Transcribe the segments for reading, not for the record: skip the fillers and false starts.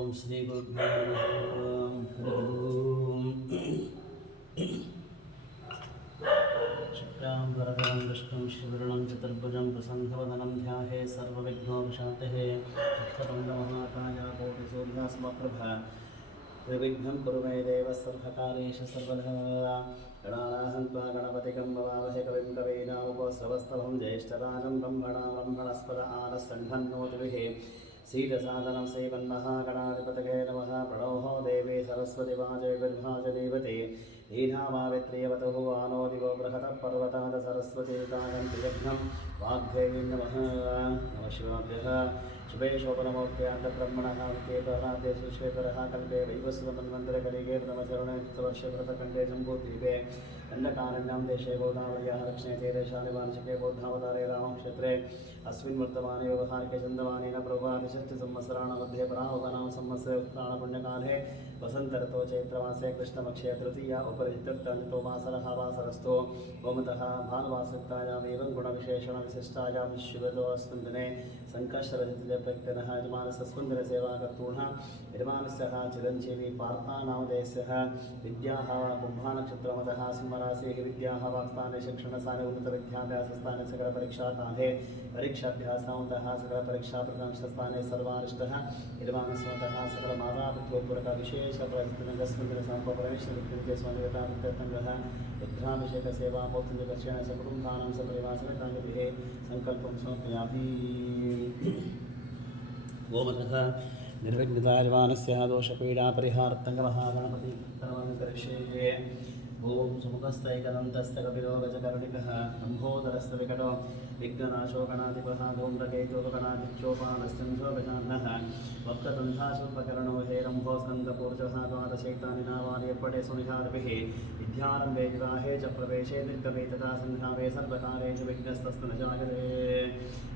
ओम श्री गुरुभ्यो नमः। शुक्लां वरदं विष्णुं शशिवर्णं चतुर्भुजं प्रसन्नवदनं ध्याये सर्वविघ्नोपशान्तये वक्रतुण्डमहाकाय कोटिसूर्यसमप्रभा निर्विघ्नं कुरु मे देव सर्वकार्येषु सर्वदा गणानाहं त्वा गणपतिं भवामहे कविं कवीनामुपस्रवस्तवं ज्येष्ठराजं ब्रह्मणस्पद आनस्सन्धन्नोतिभिः सीदसादनं श्रीमन्महागणाधिपतये नमः। प्रणोः देवी सरस्वती वाजे विर्भाजदेवते लीनामावित्र्यवतुः आनो दिवो बृहतः पर्वताद सरस्वती कागन्तियज्ञं वाग्देवी नमः। नमः शिवाभ्यः शुभे शोभनमूर्त्यान्तब्रह्मणः केतराद्य श्रीश्वेतरः कल्पे वैवस्वतन्वन्तरकलिगे प्रथमचरणोत्सवर्षव्रतखण्डे जम्बूद्वीपे दण्डकारण्यां देशे गोदावर्याः दक्षिणे तीरेशानि वार्षिके बौद्धावतारे रामक्षेत्रे अस्मिन् वर्तमाने व्यवहारिके चन्दमानेन प्रभुवादिषष्टिसंवत्सराणामध्ये परावतानां संवत्सरे उत्तरायणपुण्यकाले वसन्तऋतो चैत्रमासे कृष्णपक्षे तृतीया उपरिचितृक्तान्तो वासरः वासरस्थो गोमतः भानुवासक्तायाम् एवं गुणविशेषणविशिष्टायां विश्वतोऽस्मिन् दिने सङ्कर्षरजतिजप्रत्यनः यजमानसस्वन्दरसेवाकर्तॄणः यजमानस्यः चिरञ्जीवी पार्थानामधेयस्यः विद्याः कुम्भानक्षत्रमतः सिंहराशिः विद्याः वाक्स्थाने शिक्षणस्थाने उन्नतविद्याभ्यासस्थाने सकलपरीक्षाकाले परीक्षाभ्यासान्तः सकलपरीक्षाप्रकांक्षस्थाने सर्वारिष्टः यजमानस्वतः सकलमातापितृपूरकः विशेषप्रतिनिधिस्वन्दरसंपरमेश्वरविद्युते स्वामिगताविद्यतङ्गः रुद्राभिषेकसेवा मौक्तिकर्षेण सकुटुम्बानां सपरिवासनकाङ्गभिः सङ्कल्पं समर्पयामि। गोमतः निर्विघ्नतायमानस्य दोषपीडापरिहारार्थं करिष्ये। ओम सुमुखस्तैकदन्तस्तकपिलो गजकर्णिकः लम्बोदरस्तविकटो विघ्ननाशो गणाधिपः धूम्रकेतुः गणाधिक्षोपानस्यन्धो गजाननः वक्रतुण्डाशोपकरणो हेरम्भो स्कन्दपूर्जः द्वादशैतानि नामानि एर्पटे सुनिहारभिः विद्यारम्भे विवाहे च प्रवेशे निर्गमे तथा सङ्घामे सर्वकारेषु विघ्नस्तस्तु न जागते।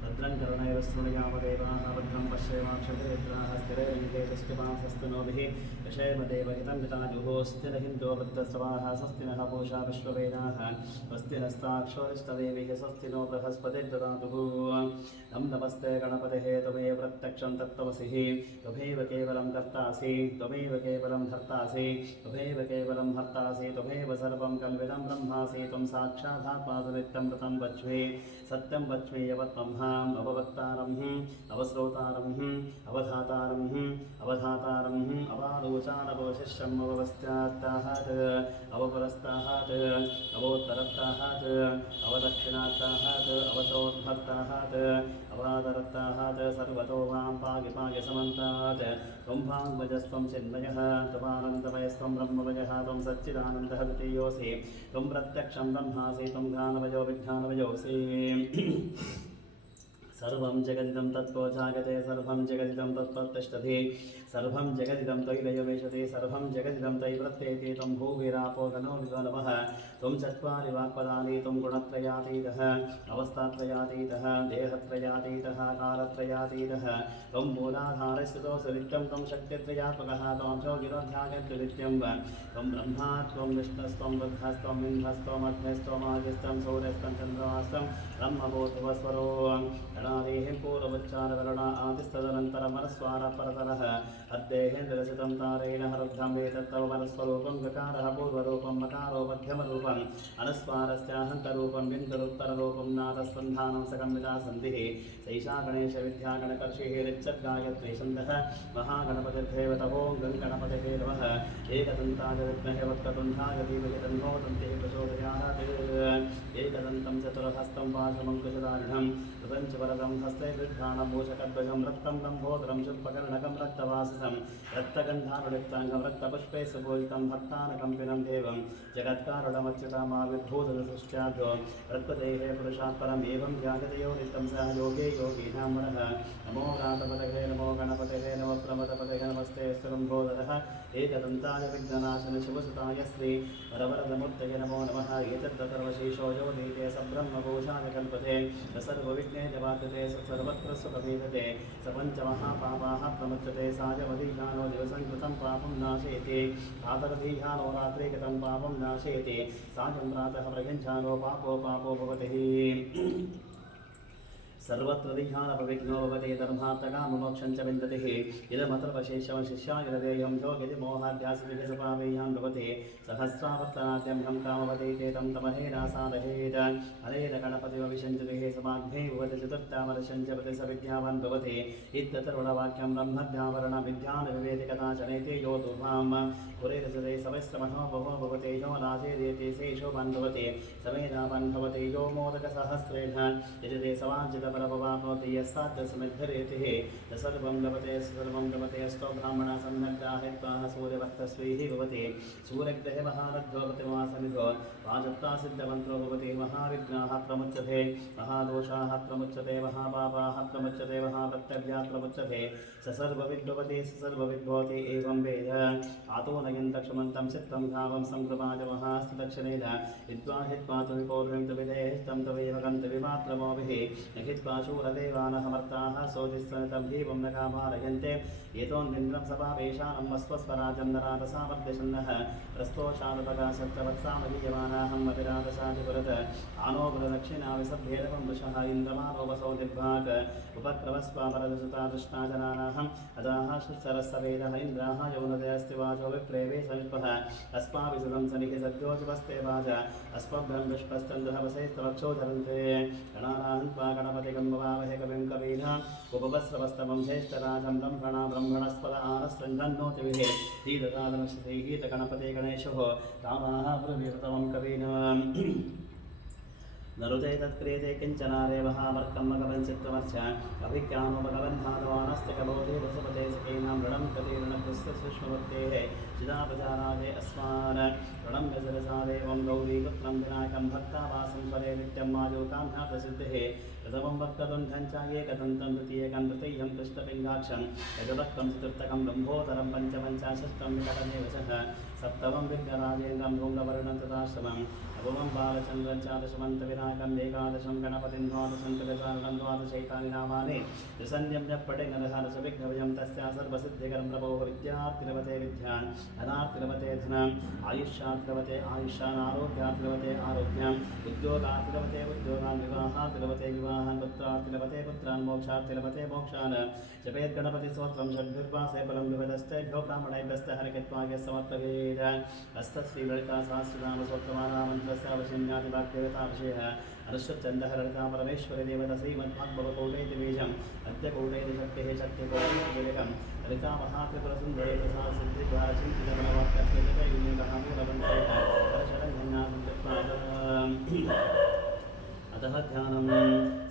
भद्रं कर्णैः शृणुयामदेवाः भद्रं पश्येमाक्षभिरेन्द्राः स्थिरैरङ्गे तुष्टिमांसस्तनोभिः यशेमदेव हितं विताजुः स्थिरहिन्दो वृद्धस्रवाः स्वस्ति नः पूषा विश्ववेदाः स्वस्ति नस्ताक्षोरिष्टदेवीः स्वस्ति नो बृहस्पतिर्ददातु। नमस्ते गणपतेः त्वमेव प्रत्यक्षं तत्त्वमसि त्वमेव केवलं कर्तासि त्वमेव केवलं धर्तासि त्वमेव केवलं हर्तासि त्वमेव सर्वं कल्विदं ब्रह्मासि त्वं साक्षादात्मा नित्यं व्रतं वच्मि सत्यं वच्मि यवत्त्वम् अववक्तारं अवश्रोतारं अवधातारं अवधातारं अवालोचानवशिष्यम् अववस्थात्ताहात् अवपुरस्ताहात् अवोत्तरत्ताहात् अवदक्षिणात्ताहात् अवचोद्भक्ताहात् अवादरत्ताहात् सर्वतो मां पाहि पाहि समन्तात् त्वं भाङ्भजस्त्वं चिन्मयः त्वमानन्दमयस्त्वं ब्रह्ममयः त्वं सच्चिदानन्दः द्वितीयोऽसि त्वं प्रत्यक्षं ब्रह्मासि त्वं ज्ञानमयो विज्ञानमयोऽसि। सर्वं जगदिदं तत्त्वजागते सर्वं जगदिदं तत्त्वतिष्ठति सर्वं जगदिदं तैलयमेषति सर्वं जगदिदं तै प्रत्येति त्वं भूमिरापो गनो विगलमः त्वं चत्वारि वाक्पदानि त्वं गुणत्रयातीतः अवस्थात्रयातीतः देहत्रयातीतः कालत्रयातीतः त्वं मूलाधारस्थितोऽसि नित्यं त्वं शक्तित्रयात्मकः त्वं जोगिरोध्यागत्य नित्यं त्वं ब्रह्मा त्वं विष्णुस्त्वं रुद्रस्त्वं इन्द्रस्त्वम् अग्निस्त्वम् आदिस्त्वं सूर्यस्त्वं चन्द्रमास्त्वं ब्रह्मभूतवस्वरो गणादेः पूर्वोच्चारवर्ण आदिस्तदनन्तरमनस्वारपरतरः अद्देहेन्द्ररचितं तारेण हरद्धं वेदत्तव मनस्वरूपं गकारः पूर्वरूपं मकारो मध्यमरूपम् अनुस्वारस्याहन्तरूपं बिन्दुरुत्तररूपं नादस्सन्धानं सकमिता सन्धिः सैषा गणेशविद्यागणकर्षिः ऋच्छद्गायत्री छन्दः महागणपतिर्देवतवो गणपतिः नमः। एकदन्ताय विद्महे वक्रतुण्डाय धीमहि तन्नो दन्तिः प्रचोदयात् एकदन्तं चतुर्हस्तं पाशमङ्कुशधारिणं च वरदं हस्ते गृह्णानं मूषकध्वजं रक्तं लम्बोदरं शुल्पकर्णकं रक्तवासिसं रक्तगन्धारुलिप्ताङ्गं रक्तपुष्पे सुपूजितं भक्तानकम्पिनं देवं जगत्कारुणमच्युतामाविर्भूतसृष्ट्याभ्यो रक्तदेहे पुरुषात् परम् एवं जागतयो नित्यं सह योगे योगीनां मनः। नमो व्रातपतये नमो गणपतये नमो प्रमदपतये नमस्ते सुरम्भोदरः एकदन्ताय विघ्ननाशन शिवसुताय श्री वरवरदमूर्तये नमो नमः। एतद्दतर्वशीषो यो दीते सब्रह्मभूषाय कल्पते सर्वविघ्ने जवादते सर्वत्र सुखमेधते स पञ्चमहापापाः प्रमुच्यते सायवधीहानो दिवसं कृतं पापं नाशयति प्रातर्धीहानो रात्रे कृतं पापं नाशयति सायं प्रातः प्रयुञ्जानो पापो पापो भवति। सर्वत्र ध्यानपविघ्नो भवति धर्मार्थकाममोक्षं च विन्दतिः इदमत्रपशेषं शिष्यागिरदेयं योगिति मोहाध्यासविजसपावेयं भवति सहस्रावर्तनाद्यं कामवतीते तं तमहेनासादहेत हरेण गणपतिमविशञ्चतिः समाग्भे भवति चतुर्थामरशञ्चपति स विद्यावान् भवति इत्यतरुणवाक्यं ब्रह्मध्यावरणविद्यानविवेदिकदाचनेते यो दुर्भां पुरेरसते सवस्रमहो भवो भवते यो राजेदेते सेषोवान् भवति समेधावान् भवति यो मोदकसहस्रेण यजते सवाञ्चितपरभवाप्नोति यस्साध्यसमिद्धरेतिः सर्वं लभते अस्तो ब्राह्मणा सन्नग्राहित्वाः सूर्यवक्तस्वैः भवति सूर्यग्रहे महारद्धो प्रतिमासमिधो वाजत्तासिद्धमन्त्रो भवति महाविघ्नाः प्रमुच्यते महादोषाः प्रमुच्यते महापापाः प्रमुच्यते महावक्तव्याः प्रमुच्यते स सर्वविद्भवति स सर्वविद्भवति एवं वेद आतो नयन्तक्षमन्तं सिद्धं भावं संकृपाज महास्तदक्षिणेन विद्वा हित्वा तु विपूर्णं तु विधेहितं तवेव गन्तविमात्रमोभिः न हित्वा शूरदेवानहमर्ताः सोऽधिस्सनितं भीवं न कामारयन्ते एतोन्निन्द्रं सभावेशानं वस्वस्वराजं नरादसामर्द्यशन्नः प्रस्तोषादपगासत्तवत्सामगीयमानाहं मतिरादसादिपुरत आनोपुरदक्षिणा विसभ्येरवं वृषः इन्द्रमानोपसौ निर्भाग उपक्रमस्वामरदसुता कृष्णाजनानाहम् अदाः सरस्सवेदः इन्द्राः यौनदयस्ति वाचो विप्रेवे समिपः अस्माभिसुतं सनिः सद्योजुवस्ते वाच अस्मभ्यं दुष्पस्तन्दुहवसे स्तवक्षो धरन्ते गणानाहन्त्वा गणपतिगं भवामहे कविं कवीनाम् उपवस्त्रवस्तवं श्रेष्ठराजं ब्रह्मणस्पद आनस्रञ्जन्नोतिभिः धीरदानश्रीहीतगणपते गणेशो कामाः पुरवीरतमं कवीनाम् नरुते तत्क्रियते किञ्चनारेवः मर्कम्मकवञ्चित्वमर्च अभिज्ञानोपगबन्धानवानस्तिकबोधे वसुपते सखीनां ऋणं कतीर्णकृस्य सुष्मभक्तेः चिदापचाराजे अस्मान् ऋणं यजरसा देवं गौरीपुत्रं विनायकं भक्तावासं स्वरे नित्यं मायोकाम्या प्रसिद्धिः प्रथमं भक्तदुण्ढं च एकदन्तं द्वितीयकं तृतीयं कृष्णपिङ्गाक्षं यजभक्तं चतुर्थकं ब्रह्मोत्तरं पञ्चमं च षष्ठं विकटमेव च सप्तमं विघ्नराजेन्द्रं धूम्रवर्णं तथाश्रमं नवमं बालचन्द्रं च दशमन्तविनायकम् एकादशं गणपतिं द्वादशं त्रिदशारणं द्वादशैतानि नामानि त्रिसन्ध्यम्यपटिनरहरसविघ्नभयं तस्या सर्वसिद्धिकरं प्रभोः विद्यार्थिलवते विद्यान् धनार्थिलवते धनम् आयुष्यार्थिलवते आयुष्यान् आरोग्यार्थिलवते आरोग्यान् उद्योगार्थिलवते उद्योगान् विवाहार्थिलवते विवाहान् पुत्रार्थिलवते पुत्रान् मोक्षार्थिलवते मोक्षान् जपेत् गणपतिस्तोत्रं षड्भिर्वासे फलं विवदस्तेभ्यो ब्राह्मणेभ्यश्च हरिकत्वाय समर्पयेत् हस्तश्रीललिता सहस्रनामस्तोत्रमानामन्त्रस्यावशिन्यादिवाक्यवताविषयः अनुश्चन्दः ललिता परमेश्वरी देवता श्रीमद्भागवतकोटेति बीजम् अद्यकोटेति शक्तिः शक्तिकोटिकं ललिता महात्रिपुरसुन्दरे प्रसाद सिद्धिद्वारचिन्तितमनवाक्यत्वजकैर्युगः मूलमन्त्रः अतः ध्यानं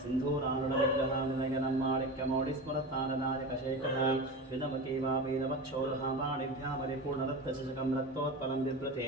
सिन्धूरारुणविग्रहानिनयनं माणिक्यमौलिस्मरतारनायकशेखरः विदमकेवावीरवक्षोरः पाणिभ्यां परिपूर्णरक्तचषकं रक्तोत्पलं बिभ्रते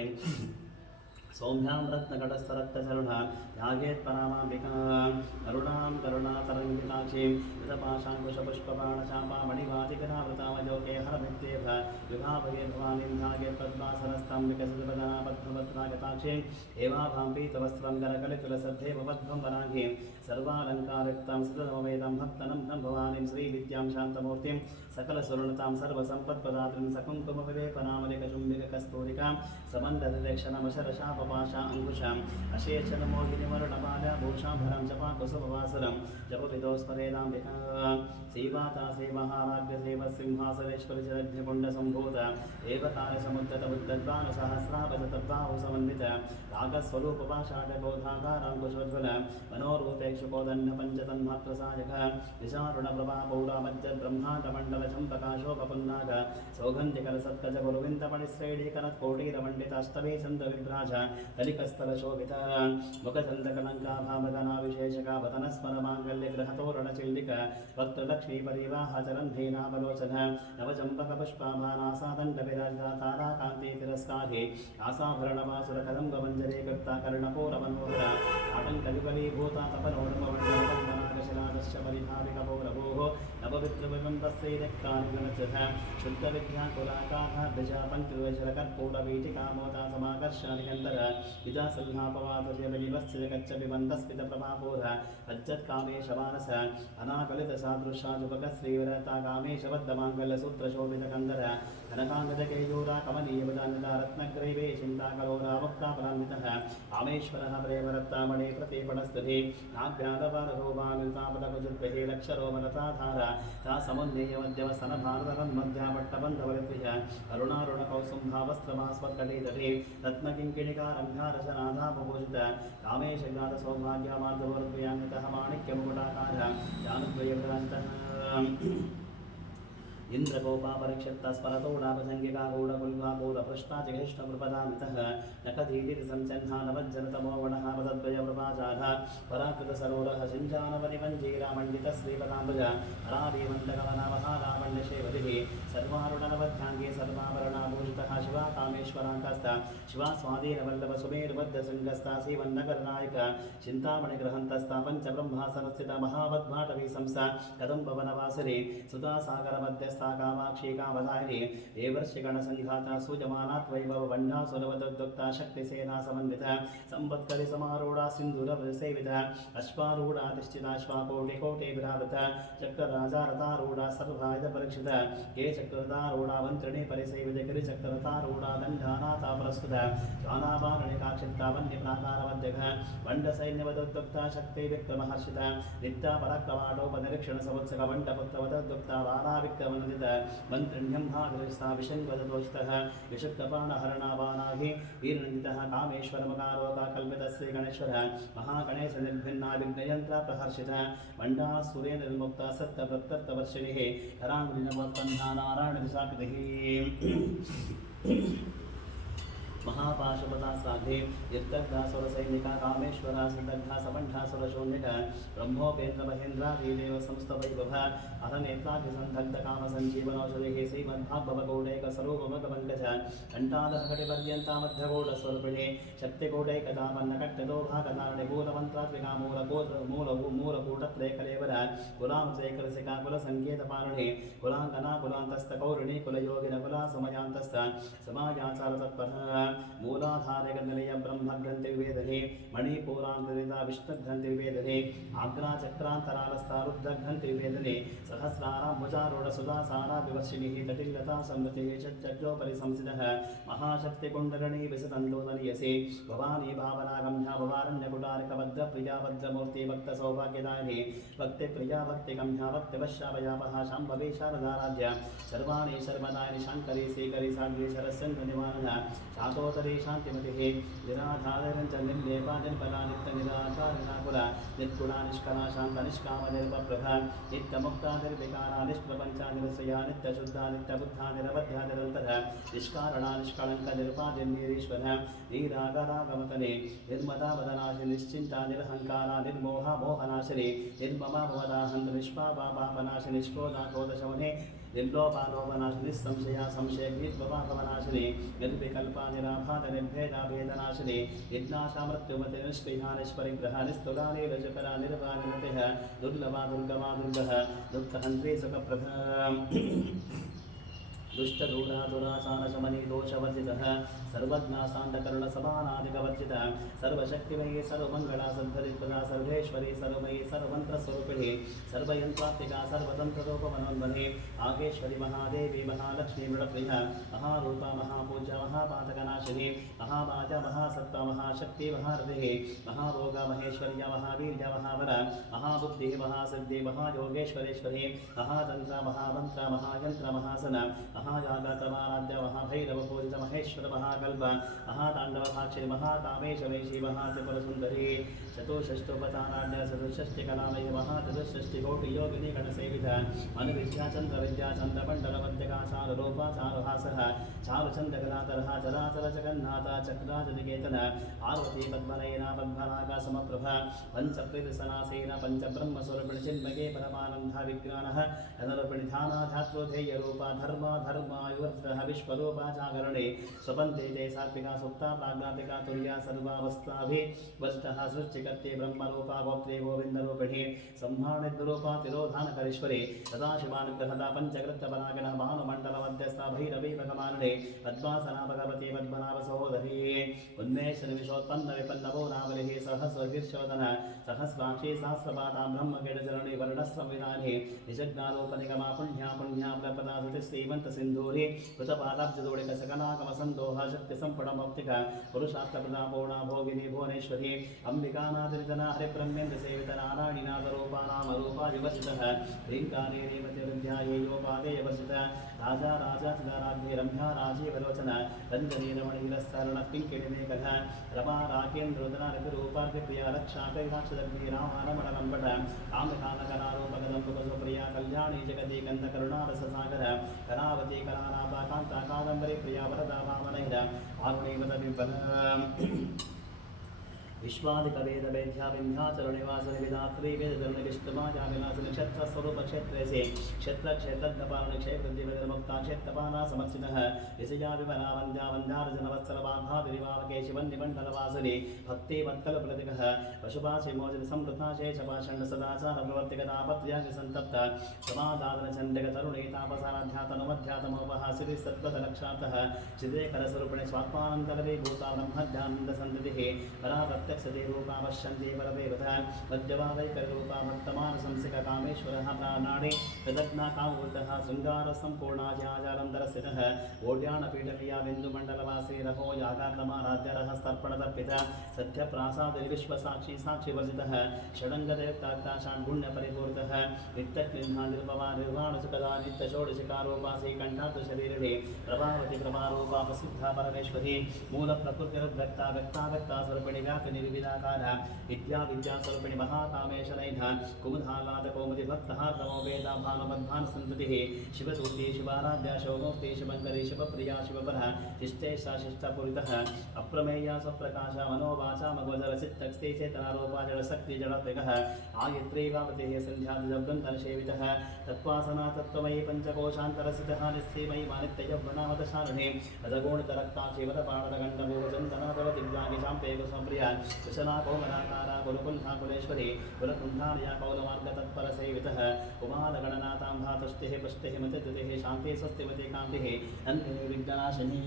सौम्यां रत्नकटस्थरक्तचरुणां ध्यायेत्परामाम्बिकां करुणां करुणातरङ्गिताक्षीं विदपाशाङ्कुशपुष्पबाणचापामणिवादिकरावृतामयोगे हरभित्येव विभावये भवानीं ध्यायेत् पद्मासनस्तां विकसितपदनाबद्धवत्नागताक्षीं हेमाभां पीतवस्त्रं करकलितुलसद्धेव पद्मं वराङ्गीं सर्वालङ्कारयुक्तां सततमवेदं भक्तनं तं भवानीं श्रीविद्यां शान्तमूर्तिं सकलसुवर्णतां सर्वसम्पत्प्रदातृं सकुङ्कुमविवेकनामलिकचुम्बिककस्तूरिकां समन्ददक्षणमशरशापपाशा अङ्कुशाम् अशेषणमोहिनिमरुणमालाभूषाभरं जपाकुसुमवासरं जपविदोस्मरेदाम्बिका सेवाता सेवाहाराध्यसेवसिंहासनेश्वरि जलध्यकुण्डसम्भूत एवतारसमुद्गतबुद्धद्वानुसहस्रावशतद्बाहुसमन्वित रागस्वरूपपाषाढबोधाकाराङ्कुशोज्ज्वल मनोरूपेक्षुकोदन्नपञ्चतन्मात्रसायक निशारुणप्रभापौरामज्जद्ब्रह्माण्डमण्डलचम्पकाशोपपुन्नाग सौगन्धिकरसत्कजगुरुविन्दपणिश्रेणीकरत्कोटीरमण्डिताष्टमे छन्दविभ्राज कलिकस्थलशोभित मुखचन्द्रकलङ्काभामगनाविशेषका वदनस्मरमाङ्गल्यगृहतोरणचिल्लिक वक्त्रलक्ष्मीपरिवाहचरन्धीनावलोचन नवचम्पकपुष्पाभानासादण्डविराजिता ताराकान्ति तिरस्कारे आसाभरणवासुरकदम्बमञ्जरे कृप्ता कर्णपूरमनोहर आटङ्कविफलीभूता तपनोडमवण्डलपद्मनागशिलादश्च परिभाविकपौरभोः नवविद्रुविबन्धस्यैदक्तानिगणचः शुद्धविद्याकुलाकाधार्दशा पञ्चविशरकर्पूरवीटिकामोता समाकर्षादिगन्धर विदासल्लापवातुर्यवनिवस्थितकच्चविबन्धस्मितप्रभापूर अज्जत्कामेशमानस अनाकलितसादृशाजुपकश्रीविरता कामेशबद्धमाङ्गल्यसूत्रशोभितकन्धर कनकाङ्गदकेयूरा कमनीयवदान्विता रत्नग्रैवे चिन्ताकलोरामुक्तापरान्वितः कामेश्वरः प्रेमरत्तामणे प्रतीपणस्तुति नाभ्यादपररूपान्विता पदापदकुजुर्गहे लक्षरोमलताधार ता समुन्नेय मध्यमस्तन भारतरन्मध्यापट्टबन्धवरित्रिः अरुणारुणकौसुम्भावस्त्रमास्मत्कटितटे रत्नकिङ्किणिकारम्भारशनाथापपूजित कामेशगातसौभाग्यमार्गवर्गयान्वितः माणिक्यमुकुटाकार जानद्वयविराजितः इन्द्रगोपापरिक्षिप्तस्फलतोडापसङ्गिकागूढकुल्वागूढपृष्ठाचिकृष्णकृपदामितः नखधीतिसञ्चह्नानवज्जनतमोगणः पदद्वयप्रभाजाः पराकृतसरोरः सिञ्जानपरिमञ्जीरामण्डितश्रीपदाम्बुज हरादिवन्दगमनवहारामण्डशेवतिः सर्वारुणनवध्याङ्गे सर्वाभरणाभूषितः शिवा कामेश्वराङ्कस्ता शिवा स्वाधीनवल्लभसुमेरुबद्धशृङ्गस्ता श्रीवन्नगरनायक चिन्तामणिग्रहन्तस्ता पञ्चब्रह्मासनस्थिता महावद्भाटवी संस्था कदम्बवनवासिनी सुधा सागरमध्यस्था कामाक्षी कामधारिणी देवर्षिगणसङ्घाता सुजमानात्वैभव वह्नासुरवदुक्ता शक्तिसेना समन्विता संवत्करि समारूढा सिन्धुरसेविता अश्वारूढाधिष्ठिता अश्वाकोटिकोटिविरावृता चक्रराजारथारूढा सर्वायुधपरीक्षिता ये चक्ररथारूढा मन्त्रिणी परिसेवित गिरिचक्ररथारूढा दण्डानाथा पुरस्कृता ज्वालाबाणिकाक्षिप्ता वन्यप्राकारमध्यः वण्डसैन्यवदुक्ता शक्ति विक्रमहर्षिता नित्या पराक्रमाटोपनिरीक्षणसमुत्सक वण्डपुत्रवदुक्ता बालाविक्रमनदित मन्त्रिण्यं भागरिस्ता विशङ्वददोषितः विशुद्धपाणहरणाबाणाहि वीरनन्दितः कामेश्वरमकारोकाकल्पितश्रीगणेश्वर महागणेशनिर्भिन्ना विघ्नयन्त्रा प्रहर्षितः वण्डा सुरेन्द्रविमुक्ता सत्यप्रत्यर्थवर्षिणिः कराङ्गुलिनवत्पन्था नारायणदिशाकृतिः महापाशुपता साधे यत्तग्धासुरसैनिका कामेश्वरा सिद्धग्धा सपण्ठासुरशून्यका ब्रह्मोपेन्द्र महेन्द्रादिदेव संस्तवैभव अहनेत्राभिसन्धग्धकामसञ्जीवनौषधिः श्रीमद्भागवतगौडैकस्वरूपमगपङ्कज घण्टादशकटिपर्यन्तामध्यगौडस्वरूपिणे शक्तिगौडैकदापन्नकट्टतो भागतारणिमूलमन्त्रात्मिका मूलकूटत्रयकलेवर कुलामशेखरसिका कुलसङ्केतपारुणे कुलाङ्कना कुलान्तस्थकौरिणी कुलयोगिन कुलासमयान्तस्थ समाजाचारतत्परः मूलाधारकनिलय ब्रह्मग्रन्थि विवेदने मणिपूरान्तरिता विष्णुग्रन्थि विवेदने आग्राचक्रान्तरालस्था रुद्रग्रन्थि विवेदने सहस्राराम्बुजारूढसुधासारा विवर्षिणिः तटिल्लता समृतिः षट्चर्योपरि संस्थितः महाशक्तिकुण्डलिनी विसतन्तोदनीयसे भवानी भावनागम्या भवारण्यकुटारिकभद्रप्रिया भद्रमूर्ति भक्तसौभाग्यदायिनी भक्तिप्रिया भक्तिगम्या भक्तिवश्यापयापः शाम्भवी शारदाराध्या सर्वाणि शर्मदायिनि शाङ्करी श्रीकरी साग्री शरस्यन्द्रनिवारण शातोदरी शान्तिमतिः निराधारञ्जनिर्लेपा निर्बला नित्यनिराकारिणाकुला निर्गुणा निष्कला शान्ता निष्कामनिर्भप्रभा नित्यमुक्ता निर्विकारा निष्प्रपञ्चा निरसया नित्यशुद्धा नित्यबुद्धा निरवध्या निरन्तरा निष्कारणा निष्कळङ्क निरुपादिर्निरीश्वर नीरागरागमतने निर्मता वदनाशि निश्चिन्ता निरहङ्कारा निर्मोहा मोहनाशिनी निर्ममा भवदाहन्त निष्पापा पापनाशि निष्क्रोधा क्रोधशमने निर्लोपालोपनाशि निस्संशया संशयभीत्वपापनाशिनी निर्विकल्पा निराभात निर्भेदा भेदनाशिनी निर्नाशा मृत्युमति निष्क्रिया निष्परिग्रह निस्तुला नीरजकरा निर्वा निरतिः दुर्लभा दुर्गमा दुर्गः दुःखहन्त्री सुखप्रभा दुष्टदूरा दुराचारशमनी दोषवर्जितः सर्वज्ञासान्तकरुणसमानादिकवर्जितः सर्वशक्तिमयी सर्वमङ्गला सद्धरित्पदा सर्वेश्वरी सर्वमयी सर्वमन्त्रस्वरूपिणी सर्वयन्त्रात्मिका सर्वतन्त्ररूपमनोन्मने आगेश्वरी महादेवी महालक्ष्मी मृडप्रिया महारूपा महापूज्य महापातकनाशिनी महाभाजा महासत्ता महाशक्ति महारतिः महाभोगा महेश्वर्य महावीर्य महावर महाबुद्धिः महासिद्धि महायोगेश्वरेश्वरी महातन्त्र महामन्त्र महायन्त्र महासन महाजागतमाराध्य महाभैरवपूजित महेश्वर महाकल्प महाताण्डवसाक्षी महाकामेशवैशी महात्रिपुरसुन्दरी चतुष्षष्टोपचाराढ्य चतुष्षष्टिकलामयी महाचतुष्षष्टिकोटियोगिनी गणसेवित अनुविद्याचन्द्रविद्याचन्द्रमण्डलमध्यका चारुरूपाचारुहासः चारुचन्द्रकलातरः चराचरजगन्नाथ चक्राचनिकेतन पार्वती पद्मनयना पद्मनागा समप्रभ पञ्चप्रीतिसनासेन पञ्चब्रह्मस्वरूपिणि चिन्मये परमानन्दा विज्ञानः धनुर्पिणिधानाध्यात्रोधेयरूपा धर्मा धर्मायुवर्तः विश्वरूपा जागरणे स्वपन्ते ते सात्विका सुप्ता प्राज्ञातिका तुर्या सर्वावस्थाभिवर्तः सृष्टिकर्ते ब्रह्मरूपा गोप्त्रे गोविन्दरूपिणे संहारनिरूपा तिरोधानकरीश्वरे सदाशिवानुग्रहदा पञ्चकृत्यपरागिणः भानुमण्डलमध्यस्था भैरवी भगवानने पद्मासना भगवती पद्मनाभ सहोदरी उन्मेषनिमिषोत्पन्नविपन्नवो नावलिः सहस्रशीर्षवदन सहस्राक्षी सहस्रपादा ब्रह्मकेडचरणे वर्णस्वविधाने निजज्ञानोपनिगमा पुण्या पुण्या प्रपदा श्रीमंत सिंधूरी कृतपादाब्जदोडिक सकलाकमसंदोह शक्ति संपटमौक्तिक पुरुषार्थप्रदापूर्णा भोगिनी भुवनेश्वरी अंबिकानाथनिधना हरिब्रह्मेन्द्र सेवित नारायणीनाथ रूपा नाम विवर्जितः ह्रीङ्कारे रेवतिर्ध्यायेयोपादेय वर्जितः राजा राजाधिराज्ञे रम्या राजीवलोचन रञ्जनीरमणिरस्तरणः पिङ्किणिमेकः रमा राकेन्द्रोदनारतिरूपार्थिप्रिया रक्षाकैलाक्षदग्नि रामारमणलम्बट कामकालकरारूपकदम्बुकसुप्रिया कल्याणी जगति कन्दकरुणारससागर कलावती कलानापा कान्ता कादम्बरी प्रिया वरदा वामनैर आरुणैवतविपद विश्वादिकवेदवेद्या विन्ध्याचलनिवासनि विधात्री वेदधर्मविष्णुमाया विलासिनि क्षेत्रस्वरूपक्षेत्रेसे क्षेत्रक्षेत्रज्ञपालनक्षेत्रदिवनिर्मुक्ता क्षेत्रपाला समर्चितः विजया विमला वन्द्या वन्द्यार्जनवत्सलबाधादिवावके शिवन्निमण्डलवासिनि भक्तिवत्कलप्रतिकः पशुपाशेमोजनसंवृताशे सदाचारप्रवर्तिकतापत्र्याग्निसन्तप्त समादानचण्डकतरुणे तापसाराध्यातनमध्यातमोपहासिरि सद्गतलक्षातः चिदेकरस्वरूपिणे स्वात्मानन्दलवे भूता ब्रह्मध्यानन्दसन्ततिः प्रत्यक्षते रूपा पश्यन्ते परदेवता मध्यवादैकरूपा भक्तमानसंसिका कामेश्वरः प्राणाणि कृतज्ञाकामूर्तः शृङ्गारसम्पूर्णाचारन्दरस्थितः ओड्याणपीठक्रिया बिन्दुमण्डलवासी रहो यागात्माराध्यरः स्तर्पणतर्पितः सत्यप्रासादविश्वसाक्षी साक्षिवर्जितः षडङ्गदेवताक्ता षड्गुण्यपरिपूर्तः नित्यक्लिन्नानिर्भवा निर्वाणसुखदा नित्यषोडशिकारोपासी कण्ठार्थशरीरिणे प्रभावति प्रभारूपा प्रसिद्धा परमेश्वरी मूलप्रकृतिरुद्भक्ता व्यक्ता स्वरूपिणी व्यापिनी विविधाकार विद्या स्वरूपिणी महाकामेशनैः कुमुदाह्लादकौमुदी भक्तहार्दमो वेदा भानुमद्भान सन्ततिः शिवदूती शिवाराध्या शिवमूर्ति शिवङ्करी शिवप्रिया शिवपरः शिष्टेशा शिष्टपूरितः अप्रमेया स्वप्रकाश मनोवाचा मगोदरचित्तक्स्ते चेतनारूपा जडशक्ति जडत्रिकः आयत्री वावतेः सन्ध्यादिजब्दन्तरसेवितः तत्त्वासना तत्त्वमयी पञ्चकोशान्तरसितः निस्सीमयी मानित्ययौवनावदशालिनी रजगोणितरक्ताक्षेवतपाणदगण्डभोगचन्दनादवदिव्याङ्गिशां तेजसंप्रिया कुशला कोमलाकारा कुलकुण्ठा कुलेश्वरी कुलकुण्ठालया कौलमार्गतत्परसेवितः कुमारगणनाथां धातुष्टिः पुष्टिः मतिद्युतिः शान्तिः स्वस्तिमती कान्तिः अन्तिनी विघ्ननाशिनी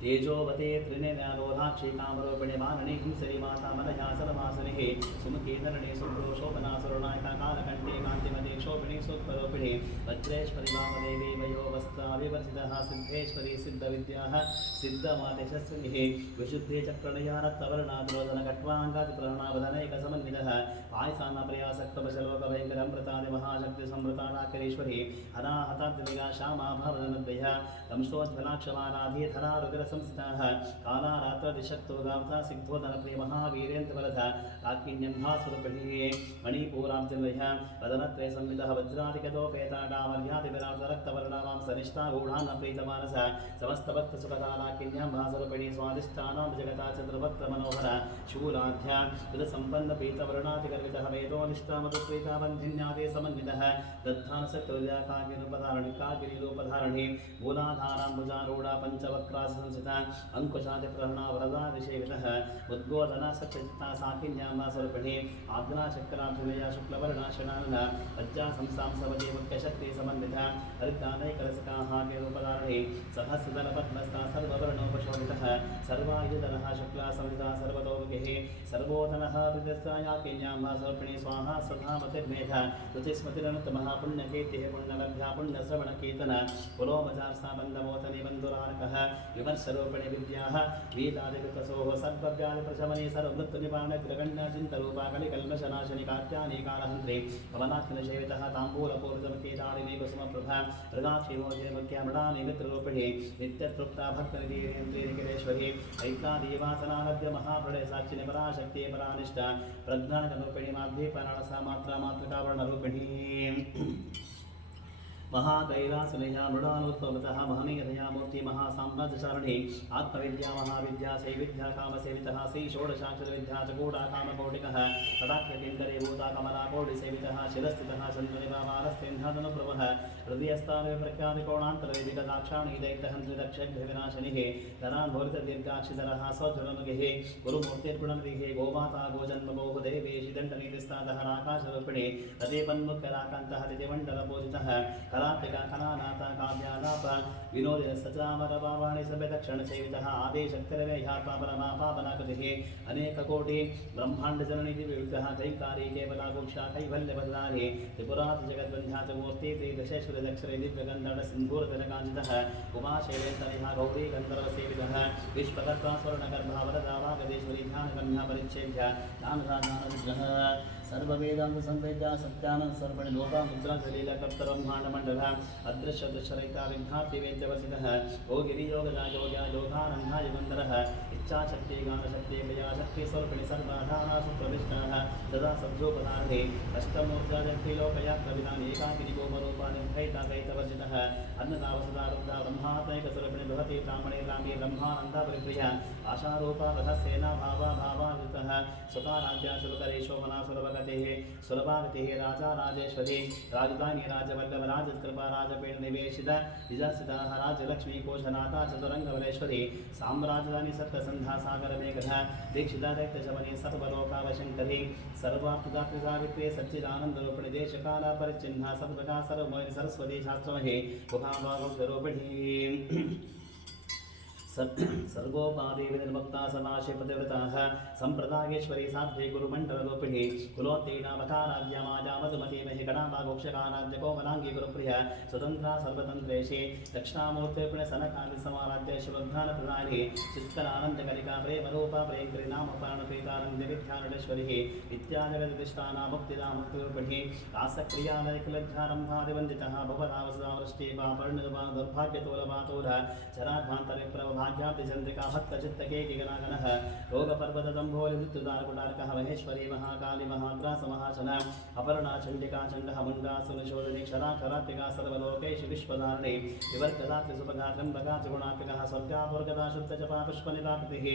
तेजोवते त्रिनेत्रोधाक्षी कामरूपिणी माननी हिंसरी माता मनया सर्वासनिः सुमुखी धरणी शुभ्रो शोभना सुरनायका कालकण्ठी कान्तिमती क्षोभिणी सूक्ष्मरूपिणी वज्रेश्वरी वामदेवी वयोवस्था विवर्जितः सिद्धेश्वरी सिद्धविद्याः सिद्धमातेशस्विनिः विशुद्धे चक्रणया रक्तवर्णाद्रोदनकट्वाङ्गादिप्रणवदनैकसमन्वितः पायसान्नप्रियासक्तपशलोकभयङ्करमृतादिमहाशक्तिसंवृताडाकरेश्वरी हराहताद्विगा श्यामाभरणद्वयः तंसोज्ज्वलाक्षमालाधि संस्थिताः कालारात्रदिशक्तो गावता सिद्धोदनप्रिय महावीरेन्द्रवरद काकिन्यम्भास्वरूपिणी मणिपूराब्जन्वयः वदनत्रय संविदः वज्रादिकतोपेताडामर्यादिविराटरक्तवर्णावां सनिष्ठा गूढान्नप्रीतमानस समस्तभक्तसुखदालाकिन्यम्भास्वरूपिणी स्वादिष्ठानां जगता चतुर्भक्तमनोहर शूलाढ्या कृतसम्पन्नपीतवर्णादिगर्वितः वेदोनिष्ठामधुप्रीताबन्धिन्यादे समन्वितः दत्तानसकृत्या काकिरूपधारिणी मूलाधाराम्बुजारूढा पञ्चवक्रासंसिता अंकुशादिप्रहणा वरदादिसेवितः उद्गोधना सत्यजिता साकिन्याम्बा स्वरूपिणी आज्ञा चक्राभिनया शुक्लवर्णाशनानना लज्जा संसांसवती मुख्यशक्ति समन्विता हरिद्रानैकरसकाहार्यरूपधारिणी सहस्रदलपद्मस्था सर्ववर्णोपशोभितः सर्वायुधरः शुक्ला संविता सर्वतोमुखिः सर्वोधनः विदस्तायाकिन्याम्बा स्वरूपिणी स्वाहा स्वधामतिर्मेध रुचिस्मतिरनुत्तमः पुण्यकीर्तिः पुण्यलभ्या पुण्यश्रवणकीर्तन पुरोमजार्साबन्धमोतनि बन्धुरानकः विमर्शरूपिणी विद्याः वीतादिविकसोः सर्वव्याधिप्रशमने सर्वमृत्युनिवारणग्रगण्यचिन्तरूपा कलिकल्मषनाशिनि कात्यानीकालहन्त्रे कमलाख्यनसेवितः ताम्बूलपूर्वतमकेतारिणी कुसुमप्रभा मृगाक्षीमोजे मुख्यमृणानि मित्ररूपिणी नित्यतृप्ता भक्तनिधीरेन्द्री निखिलेश्वरी ऐकादीवासनालभ्य महाप्रलय साक्षिनि पराशक्ति परानिष्ठा प्रज्ञानरूपिणी माध्वीपराणसा मात्रा मातृकावर्णरूपिणी महाकैलासनया मृणालोत्पवतः महनीयतया मूर्ति महासाम्राज्यचारिणी आत्मविद्या महाविद्या सेविद्या कामसेवितः श्री षोडशाक्षरविद्या चकोटा कामकोटिकः तदाख्यकिङ्करे भूता कमलाकोटिसेवितः शिरस्थितः चन्द्रनिभावारस्तेन्धातनुप्रभः हृदयस्थाने प्रख्यातिकोणान्तरविदिकदाक्षाणी दैत्यहन्त्रिदक्षभ्यविनाशिनिः धरान्भोरितदीर्घाक्षिधरः स्वज्वलमुखिः गुरुमूर्तिर्गुणनिधिः गोमाता गोजन्मबोः देवेशि दण्डनीतिस्तातः राकाशरूपिणी रतिपन्मुख्यराकान्तः दितिमण्डलपूजितः कलात्मिका कलानाथा काव्यालाप विनोदिन सचामरभावाणि सभ्यदक्षिणसेवितः आदेशक्तिरवेह्यात्मा परमा पापनाकृतिः अनेककोटि ब्रह्माण्डजननी दिव्यविग्रह कैकारी केवलाकुक्षा कैवल्यबद्धानि त्रिपुरादिजगद्बन्ध्याचमूर्ति त्रिदशेश्वरदक्षरे दिव्यगन्धर्व सिन्धूरजनकाञ्चितः उमाशैलेन्द्रनिः गौरी गन्धर्वसेवितः विश्वकर्ता स्वर्णगर्भा वरदा वागदेश्वरी ध्यानगम्या परिच्छेद्य दानदानविग्रहः सर्ववेदांत संवेद्या सत्यानंद सर्वण लोका मुद्रा जलीला कप्त ब्रह्मांड मंडल अदृश्य दृश्यरहिता विद्यार्थी वेद्यवसितः ओ गिरियोगजा योग्या योगानंदा युगंधरः इच्छा शक्ति ज्ञान शक्ति क्रिया शक्ति स्वरूपिणी सर्वाधारासु प्रविष्टाः तदा सब्जोपदार्थे अष्टमूर्जा शक्ति लोकयात्र विधान एकाकिनी गोमरूपाणि भैताकैतवर्जितः अन्नदावसदारुद्धा ब्रह्मात्मैक स्वरूपिणी बृहति ब्राह्मणे रामी ब्रह्मानंदा परिप्रिया आशारूपा वधसेना भावा भावावृतः सुकाराध्या शुभकरे शोभना सुलभगतिः सुलभागतिः राजा राजेश्वरी राजधानी राजवल्लभ राजकृपा राजपीठ निवेशित विजसिताः राजलक्ष्मी कोशनाथा चतुरंगवलेश्वरी साम्राजधानी सप्तसंधा सागर मेघधा दीक्षिता दैत्यशमनी सर्वलोकावशंकरी सर्वाप्तदात्री सावित्री सच्चिदानंदरूपिणी देशकाला परिचिन्हा सर्वगा सर्वमोहिनी सरस्वती शास्त्रमहे मुखाभागरूपिणी सर्गोपादि विनिर्मुक्ता समाशे प्रतिव्रताः संप्रदायेश्वरी साध्वी गुरुमण्डलरूपिणी कुलोत्तीर्णावताराध्या माया मधुमती महि गणाभागोक्षकाराध्य कोमलाङ्गी गुरुप्रिया स्वतन्त्रा सर्वतन्त्रेशे दक्षिणामूर्तिर्पिण सनकादिसमाराध्य शिवज्ञानप्रदायिनी चित्तरानन्दकलिका प्रेमरूपा प्रेङ्करी नाम प्राणप्रीतानन्दविद्यानटेश्वरिः विद्याजगदिष्टाना मुक्तिदा मुक्तिरूपिणी रासक्रियालयकुलध्यारम्भादिवन्दितः भुवनावसदावृष्टिपा परिणिर्वा दुर्भाग्यतोलवातोर चराध्वान्तरिप्रभा चंद्रिका भक्तचित्तके गणागणः रोगपर्वतदम्भोलि मृत्युदारकुटारकः महेश्वरी महाकाली महाग्रास महाचन अपर्णा चण्डिका चण्डः मुण्डा सुनिशोधनी क्षराक्षरात्मिका सर्वलोकेषु विश्वधारिणी विवर्गदात्रि सुभगा त्र्यम्बका त्रिगुणात्मिकः स्वर्गापुर्गदा शुद्धजपा पुष्पनिलाकृतिः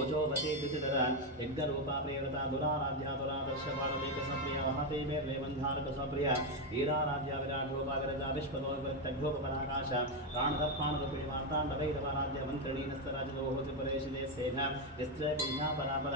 ओजोवती द्वितिधर यज्ञरूपा प्रियव्रता दुराराध्या दुरादर्शपाणलेकसप्रिया महातेमेर्लेवन्धारकसप्रिया वीराराध्या विराटोपा विरजा विश्वतोविवृत्तघ्योपराकाश प्राणदप्पाणरूपिणी वार्ताण्डवैरवाराध्य मन्त्रिणी नस्तराजदोहोतिपरेशिदे सेन यस्त्र पुण्या परापर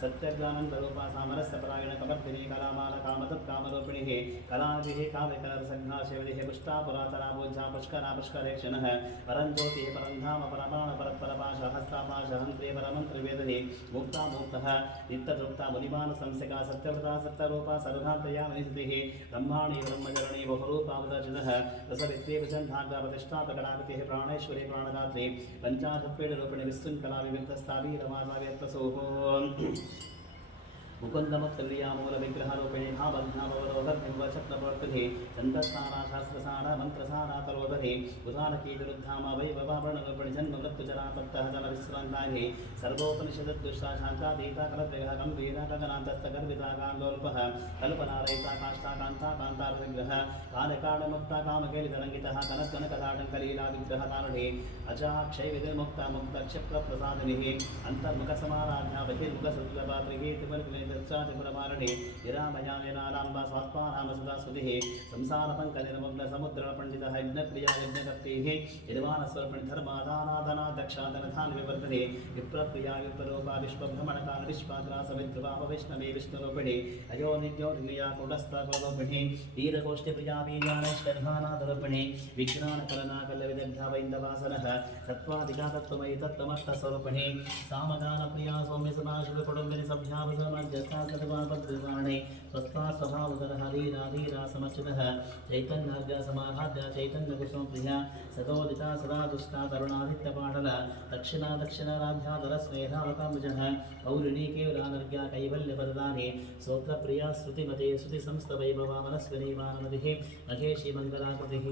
सत्यज्ञानन्दरूपा सामरस्यपरायण कवर्धिनी कलामाल कामदत् कामरूपिणिः कलानिधिः काव्यकलरसघ्ना शिवदिः पुष्टा पुरातरा पूज्या पुष्करा पुष्करेक्षणः परञ्ज्योतिः परन्धाम परमाण परत्परपाश हस्तापाश हन्त्री परमन्त्रिवेदने मुक्ता मुक्तः नित्यतृप्ता मुनिमान संसिका सत्यव्रता सत्यरूपा सर्वान्तया मनिस्थितिः ब्रह्माणी ब्रह्मचरणी बहुरूपावदर्शितः रसवित्ते विचण्डाग्रा प्रतिष्ठापकडागतिः प्राणेश्वरी प्राणदात्री पंचाशत्पीठरूपिणी विशृङ्खला विविक्तस्थावीरमासाव्यत्तसोः मुकुन्दमुत्कल्यामूल विग्रहरूपिणी भावध्यामवरोधर्निवचक्रप्रवर्तिः छन्दस्सारा शास्त्रसारा मन्त्रसारा तरोदधे उदानकीतिरुद्धामा वैभवावर्णरूपिणी जन्ममृत्युचरा तप्तः जलविश्रान्ताहि सर्वोपनिषदुष्टा शान्तातीता कलद्विगः गम्भीरा गगनान्तस्तगर्विता कान्दोल्पः कल्पनारहिता काष्ठा कान्ता कान्तारविग्रह कालकालमुक्ता कामकेलितरङ्गितः कनत्कनकदाटङ्कलीला विग्रहकारुणे अजाक्षयविधिर्मुक्ता मुक्तक्षिप्रप्रसादिनिः अन्तर्मुखसमाराध्या बहिर्मुखसुलभात्रिः तिमर्कुले त्रिपुरमारणे निरामयानिरालाम्बा स्वात्मानाम सदा स्तुतिः संसारपङ्कनिर्मग्नसमुद्रपण्डितः यज्ञप्रिया यज्ञकर्तिः यजमानस्वरूपिणिधर्मादानादनादक्षादनधान विवर्तते विप्रप्रिया विप्ररूपा विश्वभ्रमणकाल विश्वाग्रासविद्रुवापविष्णवे विष्णुरूपिणी अयो नित्योर्निया कुटस्थरूपिणी वीरकोष्ठप्रिया वीर्यानैष्कर्हानादरूपिणी विज्ञानकलनाकलविदग्धा वैन्दवासनः तत्त्वादिका तत्त्वमयि तत्त्वमर्थस्वरूपिणी सामगानप्रिया सौम्यसमाशिवकुटुम्बिनि सभ्यावसमज्जसा सर्वापद्रुवाणे स्वस्था स्वभावधरः धीरा समर्चितः चैतन्याद्या समाराध्या चैतन्यकुसुमप्रिया सतोदिता सदा दुष्टा तरुणादित्यपाटल दक्षिणाराध्याधरस्नेहावकामुजः पौरिणी केवलानर्घ्या कैवल्यवरदाने स्तोत्रप्रिया श्रुतिमते श्रुतिसंस्थवैभवा मनस्विनी मानमतिः महेशी मङ्गलाकृतिः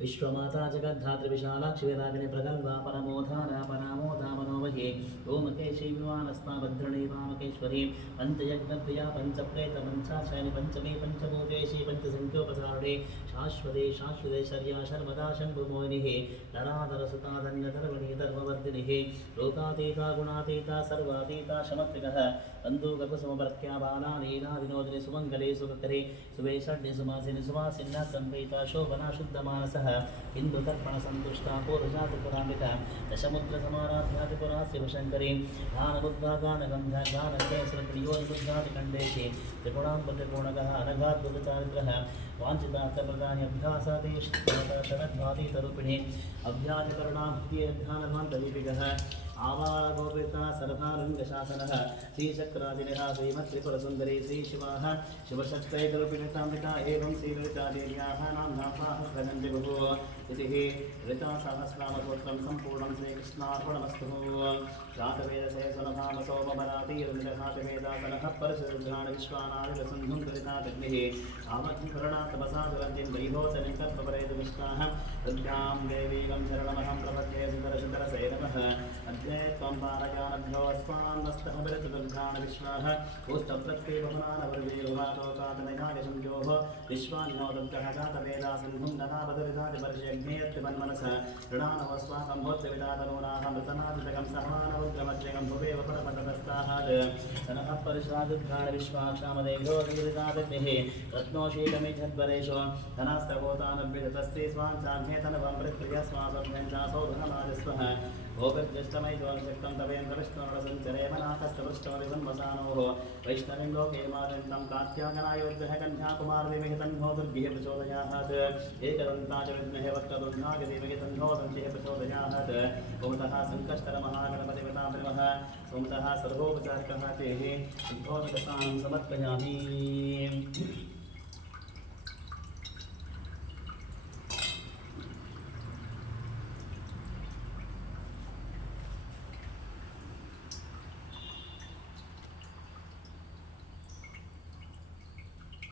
विश्वमाता जगद्धात्री विशालाक्षि विरागिनी प्रगल्भा परमोधारा परामोदा मनोमहे गोमकेशी विमानस्था भद्रणी वामकेश्वरी पंचयज्ञप्रिया पंचप्रेत पंचाशयनि पंचमी पंचभूतेशी पंचसंख्योपसारणे शाश्वते शर्या शर्वदा शम्भुमोहिनिः धराधरसुता धन्यधर्मणि धर्मवर्धिनिः लोकातीता गुणातीता सर्वातीता शमत्रिकः बन्धुककुसुमभर्त्या बाला लीला विनोदिनी सुमङ्गले सुकरे सुवेशण्ये सुमासिनि सुवासिन्ना संवेता शोभना शुद्धमानसः हिन्दुतर्पणसन्तुष्टा पूर्वजातिपुरामिता दशमुद्रसमाराध्यातिपुरा शिवशङ्करी गानबुद्धागानगन्धा गानकेसरप्रियोनिबुद्धादिखण्डेशे त्रिगुणाम्बत्रिगुणकः अनघाद्भुतचारित्रः वाञ्छितार्थप्रदानि अभ्यासादेशरद्वातीतरूपिणे अभ्यादिकरुणाभ्येऽध्यानमान्तदीपिकः आवागोपिता सर्वालिङ्गशासनः श्रीचक्रादिनः श्रीमत्त्रिपुरसुन्दरी श्रीशिवाः शिवशक्तैकरूपिणिताम्बिका एवं श्रीललितादेव्याः नाम्नाः भजन्ति बहु इति ललितासहस्रनामस्तोत्रं सम्पूर्णं श्रीकृष्णार्पणमस्तु जातवेदसे सुनभाम सोमबलातीर्निदधातवेदासनः परशुरुद्राणि विश्वानादिरसन्धुं दलिताग्निः आमग्निकरुणातपसा दुरन्तिं वैभोचनिं तत्प्रपरेतुमिष्टाः तद्भ्यां देवीगं शरणमहं प्रपद्ये सुतरशुतरसे नमः अद्ये त्वं पारयानभ्योऽस्मान् नस्तः विरतदुर्गाणि विश्वाः उत्तप्रत्येवनानवर्वीरुवातोकातनयागशंयोः विश्वान्नो दुर्गः जातवेदासिन्धुं दनापदरितादिवर्षयज्ञेयत्तिमन्मनसः ऋणानवस्वाकं भोत्यविदातनूनाः मृतनादितकं सहमानवुग्रमज्जगं भुवेव पटपटदस्ताहात् सनः परिश्रादुद्घाण विश्वाक्षामदेघोदीरितादिग्निः रत्नोशीलमिद्धद्वरेषु धनास्तभूतानभ्युतस्ते स्वाञ्चाघ्नेतनवं मृत्प्रियस्वासभ्यं चासौ धनमाजस्वः भोगर्जष्टमयि ज्वालशक्तं तवेन्द्रविष्णुरसञ्चरेम नाथस्तपृष्टमदिसंवसानोः वैष्णवीं लोके मादन्तं कात्यागनायोग्यः कन्याकुमारदिविः तन्नो दुर्गिः प्रचोदयात् एकदन्ता च विद्महे वक्रतुण्डागदिविः तन्नो दन्तिः प्रचोदयात् भवतः सङ्कष्टरमहागणपतिवताभिनमः सोमतः सर्वोपचारिकः तेः शुद्धोदकस्नानं समर्पयामि